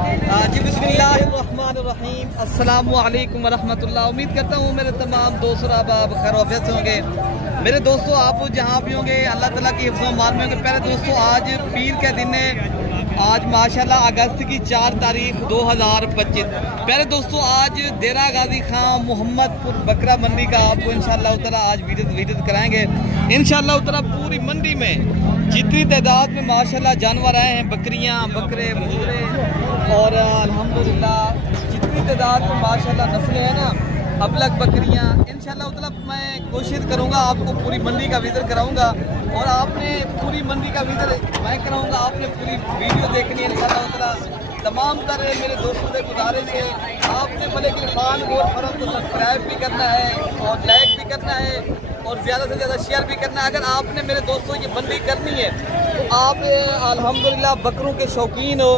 जी बिस्मिल्लाहिर्रहमानिर्रहीम, अस्सलामु अलैकुम वरहमतुल्लाह। उम्मीद करता हूँ मेरे तमाम दोस्त और अहबाब खैरियत से होंगे। मेरे दोस्तों, आप जहाँ भी होंगे अल्लाह ताला की हिफ्ज़ व अमान में होंगे। पहले दोस्तों, आज पीर के दिन है, आज माशाल्लाह अगस्त की 4 तारीख 2025। पहले दोस्तों, आज देरा गाजी खां मोहम्मदपुर बकरा मंडी का आपको इंशाअल्लाह ताला आज विजिट कराएंगे। इंशाअल्लाह ताला पूरी मंडी में जितनी तादाद में माशाल्लाह जानवर आए हैं, बकरियां, बकरे, मुर्गे और अल्हम्दुलिल्लाह जितनी तादाद में माशाल्लाह नस्लें हैं ना, अबलग बकरियां, इंशाअल्लाह ताला मैं कोशिश करूंगा आपको पूरी मंडी का विजिट कराऊंगा। और आपने पूरी मंडी का विजिट मैं कराऊंगा, आपने पूरी वीडियो देखनी है इंशाअल्लाह ताला। तमाम तरह मेरे दोस्तों से गुजारिश है, आपने भले कि खान और फरम को सब्सक्राइब भी करना है और लाइक भी करना है और ज़्यादा से ज़्यादा शेयर भी करना है। अगर आपने मेरे दोस्तों ये मंडी करनी है तो आप अल्हम्दुलिल्लाह बकरों के शौकीन हो,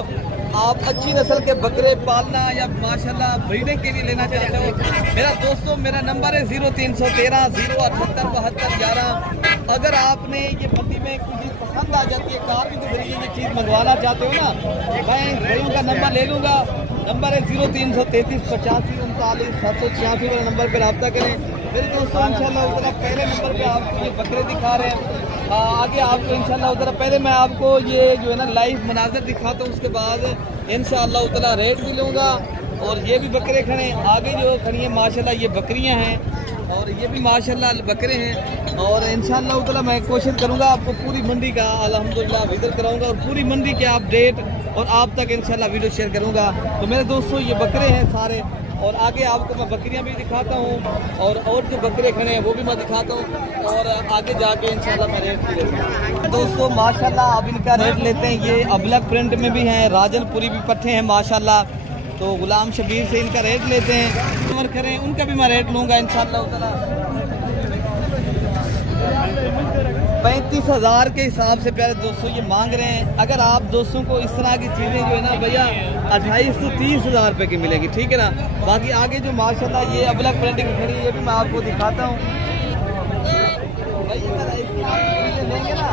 आप अच्छी नस्ल के बकरे पालना या माशाल्लाह ब्रीडिंग के लिए लेना चाहते हो, मेरा दोस्तों मेरा नंबर है 0313 078 72 11। अगर आपने ये मंडी में कोई चीज़ पसंद आ जाती है, कार के जरिए ये चीज़ मंगवाना चाहते हो ना, मैं भाई उनका नंबर ले लूँगा। नंबर है 0333 85 39 786। मेरे नंबर पर रब्ता करें। मेरे दोस्तों, इंशाअल्लाह ताला पहले नंबर पे आपको ये बकरे दिखा रहे हैं, आगे आपको इंशाअल्लाह ताला पहले मैं आपको ये जो है ना लाइव मनाजर दिखाता हूँ, उसके बाद इंशाअल्लाह ताला रेट भी लूँगा। और ये भी बकरे खड़े हैं, आगे जो खड़ी हैं माशाल्लाह ये बकरियाँ हैं और ये भी माशाल्लाह बकरे हैं। और इंशाअल्लाह ताला मैं कोशिश करूँगा आपको पूरी मंडी का अल्हम्दुलिल्लाह विजिट कराऊँगा और पूरी मंडी के अपडेट और आप तक इंशाअल्लाह वीडियो शेयर करूँगा। तो मेरे दोस्तों, ये बकरे हैं सारे और आगे आपको मैं बकरियां भी दिखाता हूँ और जो बकरे खड़े हैं वो भी मैं दिखाता हूँ और आगे जाके इंशाल्लाह मैं रेट भी लेता हूँ। दोस्तों माशाल्लाह अब इनका रेट लेते हैं। ये अबलग प्रिंट में भी हैं, राजनपुरी भी पट्टे हैं माशाल्लाह। तो गुलाम शबीर से इनका रेट लेते हैं, उम्र करें उनका भी मैं रेट लूँगा इंशाल्लाह ताला। 35,000 के हिसाब से प्यारे दोस्तों ये मांग रहे हैं। अगर आप दोस्तों को इस तरह की चीज़ें जो है ना भैया 28 से 30,000 रुपये की मिलेगी, ठीक है ना। बाकी आगे जो माशाल्लाह ये अबलग प्रिंटिंग खड़ी है ये भी मैं आपको दिखाता हूँ। लेंगे ना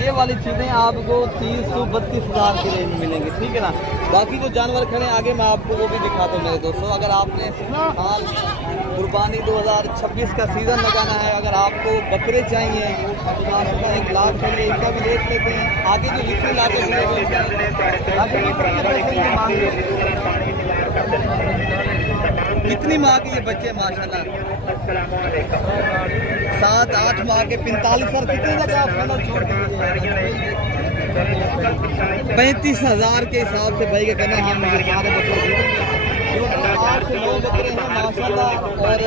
ये वाली चीज़ें आपको 30 से 32,000 के रेंज में मिलेंगी, ठीक है ना। बाकी जो जानवर खड़े हैं आगे मैं आपको वो भी दिखाता हूँ मेरे दोस्तों। अगर आपने हाल कुर्बानी 2026 का सीज़न लगाना है, अगर आपको बकरे चाहिए तो आपका 1 लाख चाहिए, इनका भी रेट लेते हैं। आगे जो जितने लाते कितनी माह के ये बच्चे माशाल्लाह 7-8 माह के 45,000 कितने तक आप छोड़ दीजिए 35,000 के हिसाब से भाई का कहना है। हम सारे बकरे 8 से 9 बकरे हैं माशाल्लाह और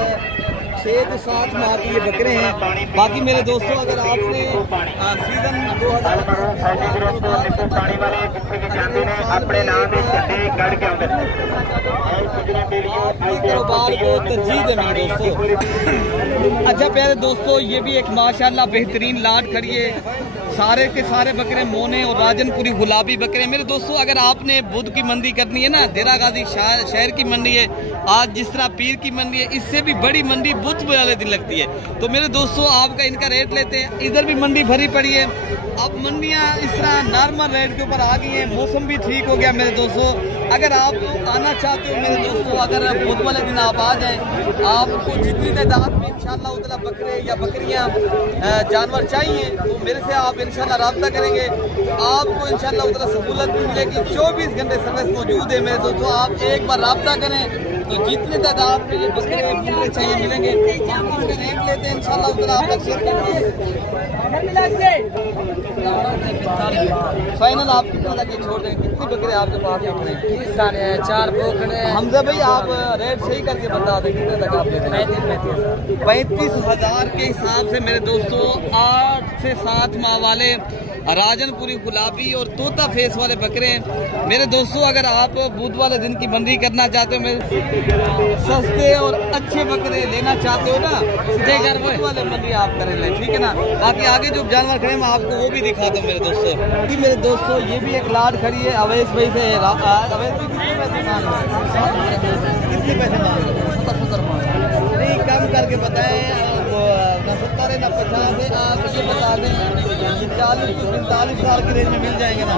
6 से 7 माह के ये बकरे हैं। बाकी मेरे दोस्तों, अगर आपने सीजन 2000 को तरजीह दें मेरे दोस्तों। अच्छा प्यारे दोस्तों, ये भी एक माशाल्लाह बेहतरीन लाट खड़ी है। सारे के सारे बकरे मोने और राजनपुरी गुलाबी बकरे। मेरे दोस्तों, अगर आपने बुध की मंडी करनी है ना, देरा गाजी शहर की मंडी है, आज जिस तरह पीर की मंडी है, इससे भी बड़ी मंडी बुध वाले दिन लगती है। तो मेरे दोस्तों, आपका इनका रेट लेते हैं। इधर भी मंडी भरी पड़ी है, अब मंडियाँ इस तरह नॉर्मल रेट के ऊपर आ गई हैं, मौसम भी ठीक हो गया। मेरे दोस्तों, अगर आप आना चाहते हो मेरे दोस्तों, अगर बुध वाले दिन आप आ जाएँ, आपको जितनी तादाद में इंशाअल्लाह ताला बकरे या बकरियाँ जानवर चाहिए तो मेरे से आप इंशाअल्लाह रब्ता करेंगे, आपको इंशाअल्लाह ताला सहूलत भी मिलेगी। 24 घंटे सर्विस मौजूद है मेरे दोस्तों। आप एक बार रब्ता करें तो जितने तादाद में ये बकरे चाहिए मिलेंगे। इसके रेट लेते हैं इंशाअल्लाह ताला आप फाइनल आप कितना लगे छोड़ देंगे। कितने बकरे आपके पास हैं? 4 बोकड़े। हमजा भाई आप रेट सही करके बता दें कितने तक आप देते हैं? 35,000 के हिसाब से मेरे दोस्तों 8 से 7 माह वाले राजनपुरी गुलाबी और तोता फेस वाले बकरे हैं। मेरे दोस्तों, अगर आप बुध वाले दिन की मंडी करना चाहते हो, मेरे सस्ते और अच्छे बकरे लेना चाहते हो ना, सीधे घर बुध वाले मंडी आप करें लें, ठीक है ना। बाकी आगे जो जानवर खड़े मैं आपको वो भी दिखा दूँ मेरे दोस्तों। कि मेरे दोस्तों, ये भी एक लाट खड़ी है अवैस भाई से। अवैस भाई कितने पैसे मांग रहे? कितने पैसे मांग रहे? 70 नहीं, कम करके बताएं। ना 70 है ना 50 है, आप ये बता दें 40 से 45 साल की रेंज में मिल जाएंगे ना।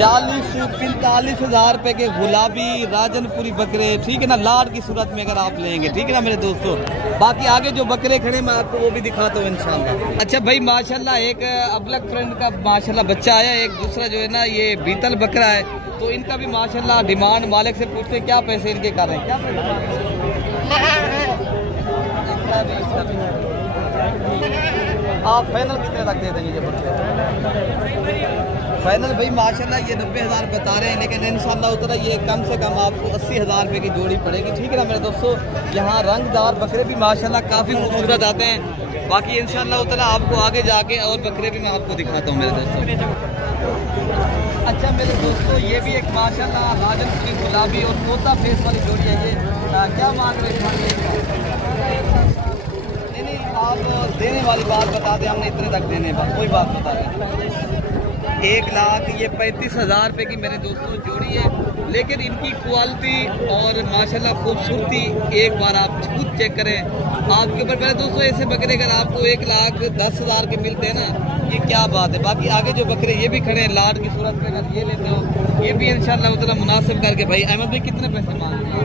40-45 हज़ार रुपए के गुलाबी राजनपुरी बकरे, ठीक है ना, लाड की सूरत में अगर आप लेंगे, ठीक है ना मेरे दोस्तों। बाकी आगे जो बकरे खड़े मैं आपको वो भी दिखाता हूँ इंशाल्लाह। अच्छा भाई माशाल्लाह एक अबलक फ्रेंड का माशाल्लाह बच्चा आया, एक दूसरा जो है ना ये बीतल बकरा है, तो इनका भी माशाल्लाह डिमांड मालिक से पूछते हैं क्या पैसे इनके कर रहे हैं, क्या आप फाइनल कितने तक दे देंगे ये बकरे? फाइनल भाई माशाल्लाह ये 90 हज़ार बता रहे हैं, लेकिन इंशाल्लाह उतना ये कम से कम आपको 80 हज़ार रुपये की जोड़ी पड़ेगी, ठीक है ना मेरे दोस्तों। यहाँ रंगदार बकरे भी माशाल्लाह काफ़ी खूबसूरत आते हैं। बाकी इंशाल्लाह उतना आपको आगे जाके और बकरे भी मैं आपको दिखाता हूँ मेरे दोस्तों। अच्छा मेरे दोस्तों ये भी एक माशाल्लाह राजनपुरी गुलाबी और तोता फेस वाली जोड़ी है, ये क्या मांग रहे हैं? नहीं आप देने वाली बात बता दें, हमने इतने तक देने कोई बात बता दें। 1 लाख ये 35 हज़ार रुपये की मेरे दोस्तों जोड़ी है, लेकिन इनकी क्वालिटी और माशाल्लाह खूबसूरती एक बार आप खुद चेक करें आपके ऊपर। मेरे दोस्तों ऐसे बकरे अगर आपको 1,10,000 के मिलते हैं ना, ये क्या बात है। बाकी आगे जो बकरे ये भी खड़े हैं लाड की सूरत में, अगर ये लेते हो ये भी इंशाल्लाह उतना मुनासिब करके। भाई अहमद भाई कितने पैसे मांग रहे हैं?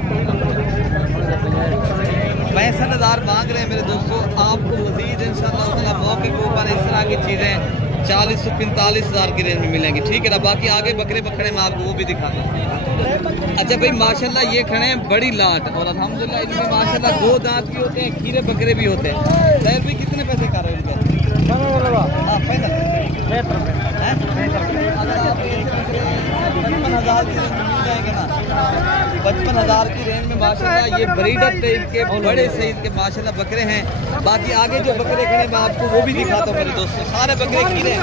65 हज़ार मांग रहे हैं मेरे दोस्तों। आपको मजीद इंशाल्लाह उतना मौके के ऊपर इस तरह की चीज़ें 40 से 45 हज़ार की रेंज में मिलेंगी, ठीक है ना। बाकी आगे बकरे बकरे में आपको वो भी दिखाता हूँ। अच्छा भाई माशाल्लाह ये खड़े हैं बड़ी लाट, और अल्हम्दुलिल्लाह इनमें माशाल्लाह 2 दांत भी होते हैं, खीरे बकरे भी होते हैं। सैर भी कितने पैसे कर रहे हैं इनके? फाइनल 55 हज़ार की रेंज में मिल जाएंगे ना, 55 हज़ार की रेंज में माशाल्लाह ये ब्रीडर टाइप के बड़े साइज के माशाल्लाह बकरे हैं। बाकी आगे जो बकरे खड़े मैं आपको वो भी दिखाता हूँ मेरे दोस्तों। सारे बकरे खीरे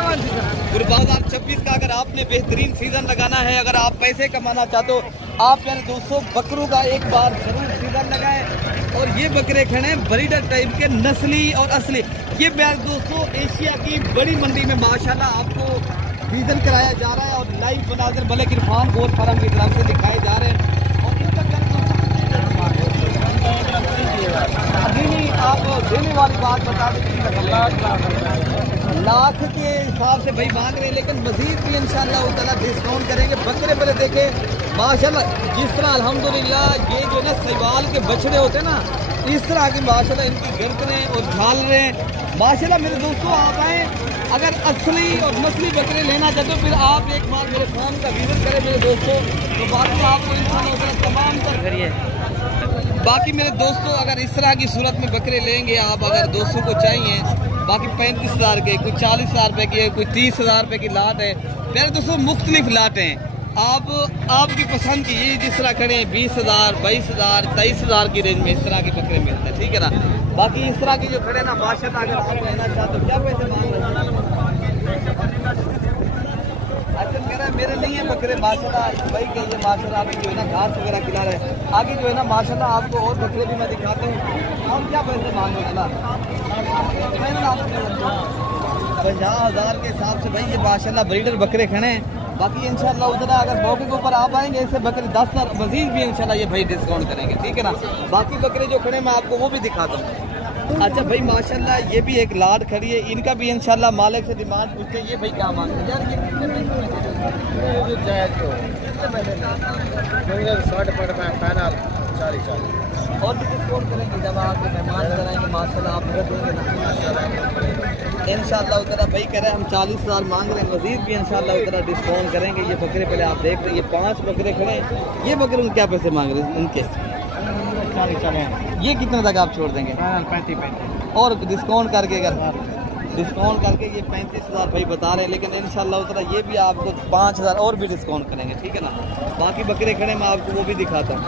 2026 का अगर आपने बेहतरीन सीजन लगाना है, अगर आप पैसे कमाना चाहते हो, आप मेरे दोस्तों बकरों का एक बार जरूर सीजन लगाएं। और ये बकरे खड़े हैं ब्रीडर टाइप के, नस्ली और असली। ये मेरे दोस्तों एशिया की बड़ी मंडी में माशाल्लाह आपको सीजन कराया जा रहा है, और live Manazir Malik Irfan goat farm की तरफ से दिखाए जा रहे हैं। और आप देने वाली बात बता दें, लाख के हिसाब से भाई मांग रहे हैं, लेकिन मजीद भी इंशाल्लाह ताला डिस्काउंट करेंगे। बकरे पहले देखें माशाल्लाह, जिस तरह अल्हम्दुलिल्लाह ये जो ना सवाल के बछड़े होते हैं ना, इस तरह की माशाल्लाह इनकी गर्दनें और झालरें माशाल्लाह। मेरे दोस्तों आप आए, अगर असली और नस्ली बकरे लेना चाहते हो फिर आप एक बार मेरे फार्म का विजिट करें मेरे दोस्तों, तो बाकी आपको इंशाल्लाह तमाम तर करिए। बाकी मेरे दोस्तों अगर इस तरह की सूरत में बकरे लेंगे आप, अगर दोस्तों को चाहिए, बाकी 35 हज़ार के, कोई 40 हज़ार रुपये की है, कोई 30 हज़ार रुपये की लाट है। मेरे दोस्तों मुख्तलिफ लाटें हैं, आप आपकी पसंद की, ये जिस तरह खड़े हैं 20 हज़ार, 22 हज़ार, 23 हज़ार की रेंज में इस तरह के बकरे मिलते हैं, ठीक है ना। बाकी इस तरह के जो खड़े ना माशाल्लाह अगर आप लेना चाहते हो, क्या पैसे मांग रहे हैं? अच्छा कह रहा है मेरे नहीं है बकरे माशाल्लाह भाई, कहिए माशाल्लाह अभी जो है ना घास वगैरह खिला रहे हैं। आगे जो है ना माशाल्लाह आपको और बकरे भी मैं दिखाता हूँ। और क्या पैसे मांग रहे हैं? 50 हज़ार के हिसाब से भाई ये माशाल्लाह ब्रीडर बकरे खड़े हैं। बाकी इंशाल्लाह उधर अगर मौके के ऊपर आप आएंगे ऐसे बकरे 10 हज़ार मजीद भी इंशाल्लाह ये भाई डिस्काउंट करेंगे, ठीक है ना। बाकी बकरे जो खड़े मैं आपको वो भी दिखाता हूँ। अच्छा भाई माशाल्लाह ये भी एक लाड खड़ी है, इनका भी इंशाल्लाह मालिक से डिमांड पूछते हैं। ये भाई क्या मांग रहे हैं? और भी डिस्काउंट करेंगे जब आप मेहमान कराएंगे माशाल्लाह, आप देंगे ना इंशाल्लाह उतना। भाई कह रहे हैं हम 40 हज़ार मांग रहे हैं, मजीद भी इंशाल्लाह उतना डिस्काउंट करेंगे। ये बकरे पहले आप देख रहे हैं, ये 5 बकरे खड़े हैं। ये बकरे क्या पैसे मांग रहे हैं उनके? 40। ये कितने तक आप छोड़ देंगे? 35। और डिस्काउंट करके अगर डिस्काउंट करके ये 35 हज़ार भाई बता रहे हैं, लेकिन इंशाल्लाह उतना ये भी आपको 5 हज़ार और भी डिस्काउंट करेंगे, ठीक है ना। बाकी बकरे खड़े मैं आपको वो भी दिखाता हूँ।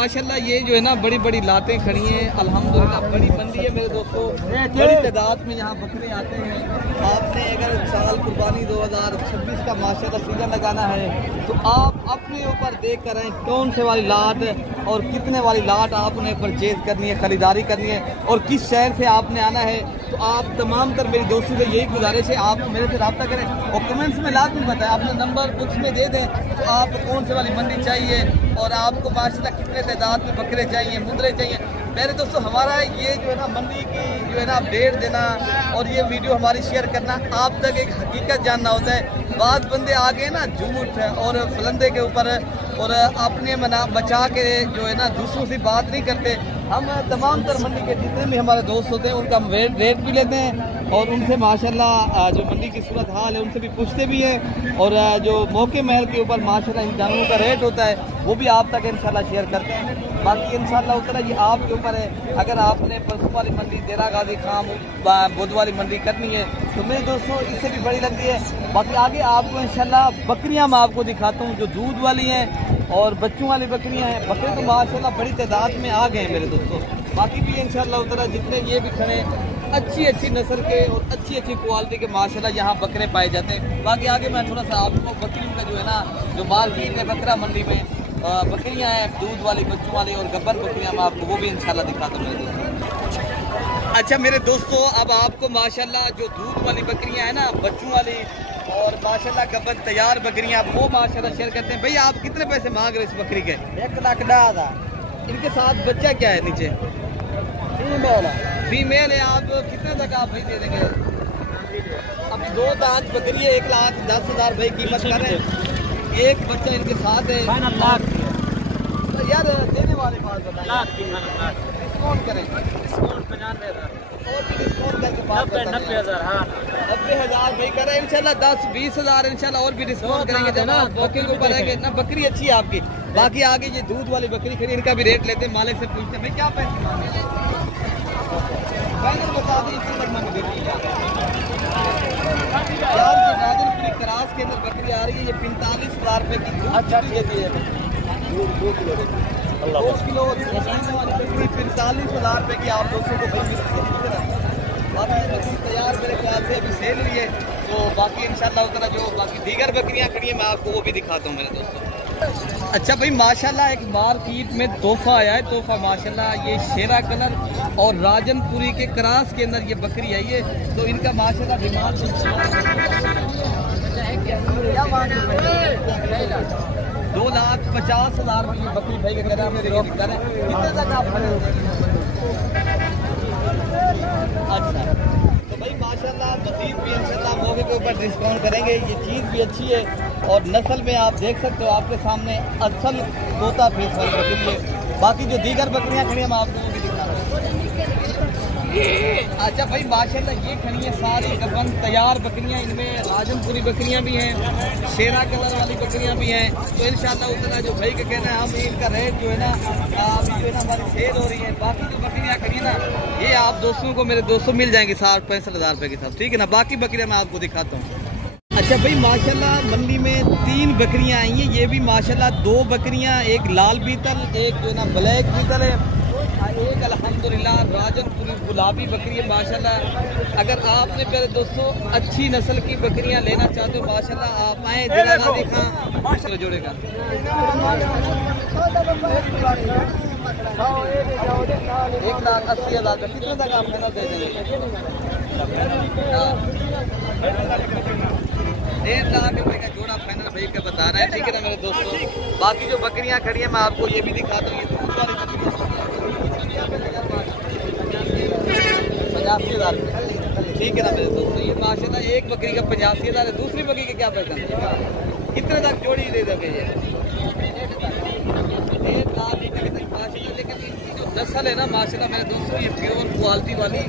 माशाल्लाह ये जो है ना बड़ी बड़ी लाटें खड़ी हैं, अल्हम्दुलिल्लाह बड़ी मंडी है मेरे दोस्तों, बड़ी तादाद में यहाँ बकरे आते हैं। आपने अगर साल कुर्बानी 2026 का माशाल्लाह सीजन लगाना है तो आप अपने ऊपर देख कर आए कौन से वाली लाट और कितने वाली लाट आपने परचेज करनी है, खरीदारी करनी है, और किस शहर से आपने आना है। तो आप तमाम तर मेरी दोस्तों से यही गुजारिश है, आप मेरे से रब्ता करें और कमेंट्स में लाजमी बताएं, अपना नंबर बुक्स में दे दें तो आप कौन से वाली मंडी चाहिए और आपको माशाल्लाह कितने तादाद में बकरे चाहिए, मुंदरे चाहिए। मेरे दोस्तों हमारा ये जो है ना मंडी की जो है ना अपडेट देना और ये वीडियो हमारी शेयर करना, आप तक एक हकीकत जानना होता है। बाद बंदे आ गए ना झूठ और फलंदे के ऊपर और अपने मना बचा के जो है ना दूसरों से बात नहीं करते। हम तमाम तर मंडी के जितने भी हमारे दोस्त होते हैं उनका हम रेट भी लेते हैं और उनसे माशाल्लाह जो मंडी की सूरत हाल है उनसे भी पूछते भी हैं और जो मौके महल के ऊपर माशाल्लाह इन जानवरों का रेट होता है वो भी आप तक इंशाल्लाह शेयर करते हैं। बाकी इंशाल्लाह उस तरह ये आपके ऊपर है। अगर आपने परसों वाली मंडी देरा गाजी खाम बुध वाली मंडी करनी है तो मेरे दोस्तों इससे भी बड़ी लगती है। बाकी आगे आपको इंशाल्लाह बकरियां मैं आपको दिखाता हूँ जो दूध वाली हैं और बच्चों वाली बकरियां हैं। बकरे तो माशाल्लाह बड़ी तादाद में आ गए हैं मेरे दोस्तों। बाकी भी इंशाल्लाह उस तरह जितने ये भी खड़े अच्छी नस्ल के और अच्छी क्वालिटी के माशाल्लाह यहाँ बकरे पाए जाते हैं। बाकी आगे मैं थोड़ा सा आपको बकरियों का जो है ना जो मार्केट है बकरा मंडी में बकरियां हैं दूध वाली बच्चों वाली और गब्बर बकरियां मैं आपको वो भी इंशाल्लाह दिखाता हूँ मेरे दोस्तों। अच्छा मेरे दोस्तों अब आपको माशाल्लाह जो दूध वाली बकरियां हैं ना बच्चों वाली और माशाल्लाह गब्बर तैयार बकरियां वो माशाल्लाह शेयर करते हैं। भैया आप कितने पैसे मांग रहे हैं इस बकरी के? 1,10,000। इनके साथ बच्चा क्या है नीचे? फीमेल है। आप कितने तक आप भाई दे देंगे? अब 2 दांत बकरी है 1,10,000 भाई कीमत कर रहे हैं। एक बच्चा इनके साथ है तो यार देने वाले बात बताएं डिस्काउंट करें। डिस्काउंट 95,000 और भी डिस्काउंट करके बात 90,000। हाँ 90,000 भाई कर रहे हैं इंशाल्लाह 10-20,000 इंशाल्लाह और भी डिस्काउंट करेंगे जब आप बकरी के ऊपर आएंगे ना। बकरी अच्छी है आपकी। बाकी आगे ये दूध वाली बकरी खड़ी इनका भी रेट लेते हैं मालिक से पूछते हैं भाई क्या पैसे मांगे बता दी इसी तक मैंने देखी यार जो राजनपुरी क्रास के अंदर बकरी आ रही है ये 45,000 रुपए की अच्छा देती है 2 किलो 45,000 रुपए की आप दोस्तों को भाई बाकी ये बकरी तैयार मेरे ख्याल से अभी सेल हुई है तो बाकी इंशाल्लाह उतना जो बाकी दीगर बकरियां खड़ी है मैं आपको वो भी दिखाता हूँ मेरे दोस्तों। अच्छा भाई माशाल्लाह एक मार्केट में तोहफा आया है। तोहफा माशाल्लाह ये शेरा कलर और राजनपुरी के क्रास के अंदर ये बकरी आई है तो इनका माशाल्लाह डिमांड 2,50,000 रुपये बकरी भाई के कहना कितने तक आप खड़े हो? अच्छा तो भाई माशाल्लाह मज़ीद भी इंशाल्लाह मौके के ऊपर डिस्काउंट करेंगे। ये चीज़ भी अच्छी है और नस्ल में आप देख सकते हो आपके सामने असल तोता फेस वाली बकरी है। बाकी जो दीगर बकरियां खड़ी हैं मैं आपको वो भी दिखा रहा हूँ। अच्छा भाई माशाल्लाह ये खड़ी है सारी गबन तैयार बकरियां। इनमें राजनपुरी बकरियां भी हैं शेरा कलर वाली बकरियां भी हैं तो इंशाल्लाह उतना जो भाई का कहना है हम इनका रेट जो है ना अभी जो है ना हमारी सेल हो रही है। बाकी जो बकरियां खड़ी है ना ये आप दोस्तों को मेरे दोस्तों मिल जाएंगी 60-65,000 रुपए के साथ ठीक है ना। बाकी बकरियां मैं आपको दिखाता हूँ। अच्छा भाई माशाल्लाह मंडी में 3 बकरियां आई हैं। ये भी माशाल्लाह 2 बकरियां एक लाल बीतल एक जो ना ब्लैक बीतल है एक अल्हम्दुलिल्लाह राजनपुरी गुलाबी बकरी है माशाल्लाह। अगर आपने मेरे दोस्तों अच्छी नस्ल की बकरियां लेना चाहते हो माशाल्लाह आप आए दिलागाजी खां जोड़ेगा 1,80,000 का कितने तक आप मेहनत दे देंगे? 1.5 लाख रुपए का जोड़ा फाइनल भाई का बता रहा है ठीक है ना मेरे दोस्तों। बाकी जो बकरियां खड़ी हैं मैं आपको ये भी दिखाता हूँ। ये दूध वाली बकरी 85,000 ठीक है ना मेरे दोस्तों। ये माशाल्लाह एक बकरी का 85,000 है। दूसरी बकरी का क्या पैसा कितने तक जोड़ी दे दोगे? ये 1 लाख रुपए तक माशाल्लाह। लेकिन इनकी जो नस्ल है ना माशाल्लाह मेरे दोस्तों ये प्योर क्वालिटी वाली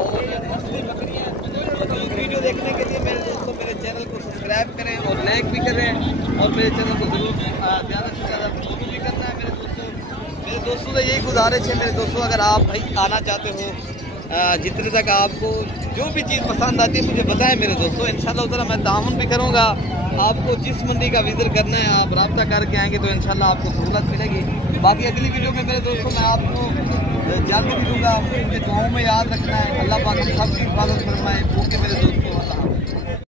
और ये मछली बकरी है। वीडियो देखने के लिए मेरे दोस्तों मेरे चैनल को सब्सक्राइब करें और लाइक भी करें और मेरे चैनल को जरूर ज़्यादा से ज़्यादा फॉलो भी करना है मेरे दोस्तों। मेरे दोस्तों से यही गुजारिश है मेरे दोस्तों अगर आप भाई आना चाहते हो जितने तक आपको जो भी चीज़ पसंद आती है मुझे बताएं मेरे दोस्तों। इंशाल्लाह उतना मैं ताउन भी करूँगा। आपको जिस मंडी का विजिट करना है आप रब्ता करके आएंगे तो इंशाल्लाह आपको सहूलत मिलेगी। बाकी अगली वीडियो में मेरे दोस्तों मैं आपको जल्द भी दूँगा। मुझे दुआओं में याद रखना है। अल्लाह पाक हम सबकी हिफाजत फरमाए। ओके मेरे दोस्तों।